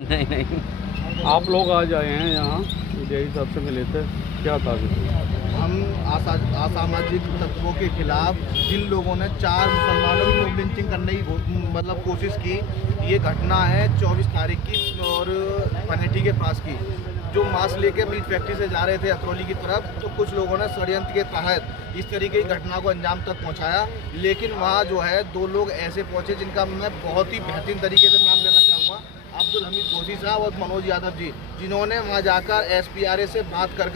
नहीं नहीं। आप लोग आज आए हैं यहाँ यही साहब से मिले थे, क्या था? हम असामाजिक तत्वों के खिलाफ जिन लोगों ने 4 मुसलमानों की लिंचिंग करने की कोशिश की, ये घटना है 24 तारीख की और पनेठी के पास की। जो मांस लेके मीट फैक्ट्री से जा रहे थे अतरौली की तरफ, तो कुछ लोगों ने षड्यंत्र के तहत इस तरीके की घटना को अंजाम तक पहुंचाया। लेकिन वहाँ जो है 2 लोग ऐसे पहुंचे जिनका मैं बहुत ही बेहतरीन तरीके से नाम लेना चाहूँगा, अब्दुल हमीद गोशी साहब और मनोज यादव जी, जिन्होंने वहाँ जाकर SPRA से बात कर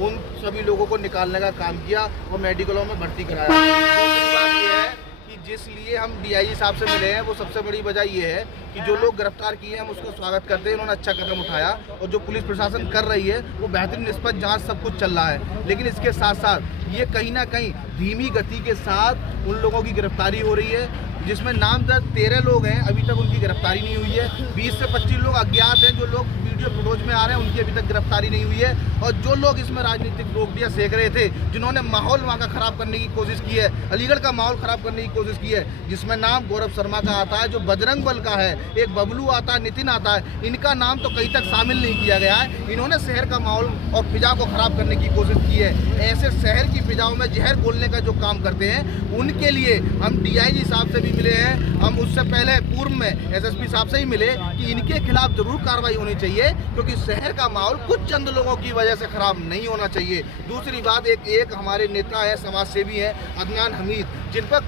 उन सभी लोगों को निकालने का काम किया और मेडिकलों में भर्ती कराया। दूसरी बात यह है कि जिस लिए हम DIG साहब से मिले हैं, वो सबसे बड़ी वजह ये है कि जो लोग गिरफ्तार किए हैं हम उसको स्वागत करते हैं, उन्होंने अच्छा कदम उठाया और जो पुलिस प्रशासन कर रही है वो बेहतरीन निष्पक्ष जाँच सब कुछ चल रहा है। लेकिन इसके साथ साथ ये कहीं ना कहीं धीमी गति के साथ उन लोगों की गिरफ्तारी हो रही है, जिसमें नामजद 13 लोग हैं, अभी तक उनकी गिरफ्तारी नहीं हुई है। 20 से 25 लोग अज्ञात हैं, जो लोग वीडियो फुटेज में आ रहे हैं, उनकी अभी तक गिरफ्तारी नहीं हुई है। और जो लोग इसमें राजनीतिक रोटियां सेक रहे थे, जिन्होंने माहौल वहाँ का खराब करने की कोशिश की है, अलीगढ़ का माहौल खराब करने की कोशिश की है, जिसमें नाम गौरव शर्मा का आता है, जो बजरंग बल का है, एक बबलू आता है, नितिन आता है, इनका नाम तो कहीं तक शामिल नहीं किया गया है। इन्होंने शहर का माहौल और फिजा को खराब करने की कोशिश की है। ऐसे शहर की फिजाओं में जहर घोलने का जो काम करते हैं, उनके लिए हम DIG साहब से भी मिले हैं। हम उससे पहले पूर्व में SSP साहब से ही मिले कि इनके खिलाफ जरूर कार्रवाई होनी चाहिए, क्योंकि शहर का माहौल कुछ चंद लोगों की वजह से खराब नहीं होना चाहिए। दूसरी बात, एक हमारे नेता है, समाज सेवी है अदनान हमीद, जिन पर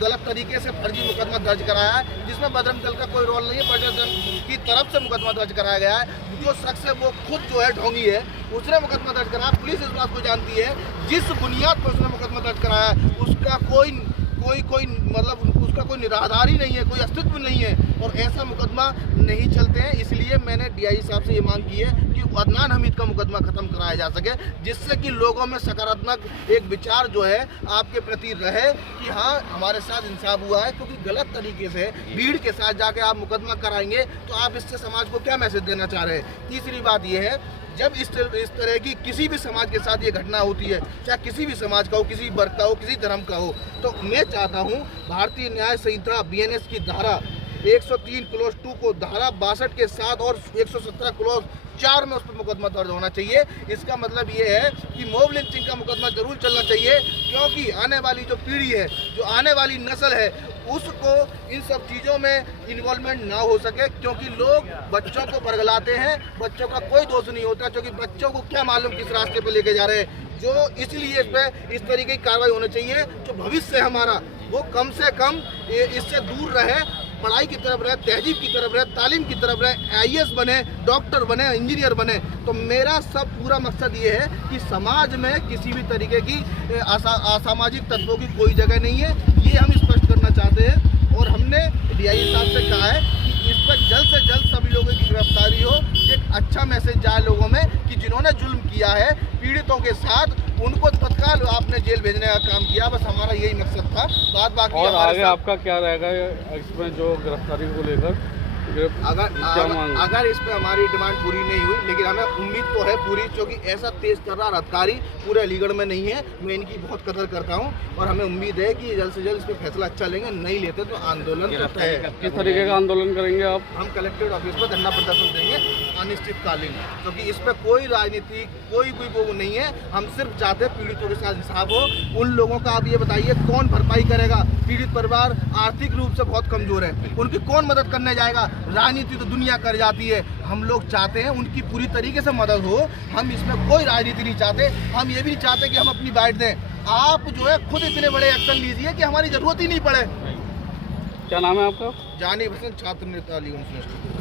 गलत तरीके से फर्जी मुकदमा दर्ज कराया है, जिसमें बजरंग दल का कोई रोल नहीं है, बजरंग दल की तरफ से मुकदमा दर्ज कराया गया है। जो शख्स है वो खुद जो है ढोंगी है, उसने मुकदमा दर्ज कराया। पुलिस इस बात को जानती है, जिस बुनियाद पर उसने मुकदमा दर्ज कराया है उसका कोई मतलब उसका कोई निराधार ही नहीं है, कोई अस्तित्व नहीं है और ऐसा मुकदमा नहीं चलते हैं। इसलिए मैंने DIG साहब से ये मांग की है कि अदनान हमीद का मुकदमा खत्म कराया जा सके, जिससे कि लोगों में सकारात्मक एक विचार जो है आपके प्रति रहे कि हाँ हमारे साथ इंसाफ हुआ है। क्योंकि गलत तरीके से भीड़ के साथ जाके आप मुकदमा कराएंगे तो आप इससे समाज को क्या मैसेज देना चाह रहे हैं। तीसरी बात ये है, जब इस तरह की किसी भी समाज के साथ ये घटना होती है, चाहे किसी भी समाज का हो, किसी वर्ग का हो, किसी धर्म का हो, तो मैं चाहता हूँ भारतीय न्याय संहिता BNS की धारा 103 क्लोज 2 को धारा 62 के साथ और 117 क्लोज 4 में उस पर मुकदमा दर्ज होना चाहिए। इसका मतलब ये है कि मॉब लिंचिंग का मुकदमा जरूर चलना चाहिए, क्योंकि आने वाली जो पीढ़ी है, जो आने वाली नस्ल है, उसको इन सब चीज़ों में इन्वॉल्वमेंट ना हो सके। क्योंकि लोग बच्चों को बरगलाते हैं, बच्चों का कोई दोष नहीं होता, क्योंकि बच्चों को क्या मालूम किस रास्ते पर लेके जा रहे हैं। जो इसलिए इस पर इस तरीके की कार्रवाई होनी चाहिए, जो भविष्य है हमारा वो कम से कम इससे दूर रहे, पढ़ाई की तरफ रहे, तहजीब की तरफ रहे, तालीम की तरफ रहे, IAS बने, डॉक्टर बने, इंजीनियर बने। तो मेरा सब पूरा मकसद ये है कि समाज में किसी भी तरीके की असामाजिक तत्वों की कोई जगह नहीं है, ये हम स्पष्ट करना चाहते हैं। और हमने DIG साहब से कहा है कि इस पर जल्द से जल्द सभी लोगों की गिरफ्तारी हो, एक अच्छा मैसेज जाए लोगों में कि जिन्होंने जुल्म किया है पीड़ितों के साथ, उनको तत्काल आपने जेल भेजने का काम किया। बस हमारा यही मकसद था। बाकी और आगे आपका क्या रहेगा इसमें जो गिरफ्तारी को लेकर? अगर इस पर हमारी डिमांड पूरी नहीं हुई, लेकिन हमें उम्मीद तो है पूरी, क्योंकि ऐसा तेज तर्रार अधिकारी पूरे अलीगढ़ में नहीं है। मैं इनकी बहुत कदर करता हूं और हमें उम्मीद है कि जल्द से जल्द इस पर फैसला अच्छा लेंगे। नहीं लेते तो आंदोलन करते हैं। किस तरीके का आंदोलन करेंगे आप? हम कलेक्ट्रेट ऑफिस पर धरना प्रदर्शन देंगे अनिश्चितकालीन, क्योंकि इस पर कोई राजनीति कोई वो नहीं है। हम सिर्फ चाहते हैं पीड़ितों के साथ इंसाफ हो। उन लोगों का आप ये बताइए कौन भरपाई करेगा? पीड़ित परिवार आर्थिक रूप से बहुत कमजोर है, उनकी कौन मदद करने जाएगा? राजनीति तो दुनिया कर जाती है। हम लोग चाहते हैं उनकी पूरी तरीके से मदद हो। हम इसमें कोई राजनीति नहीं चाहते। हम ये भी नहीं चाहते कि हम अपनी बाइट दें। आप जो है खुद इतने बड़े एक्शन लीजिए कि हमारी जरूरत ही नहीं पड़े। क्या नाम है आपका? जानी हसन, छात्र नेता अलीगढ़।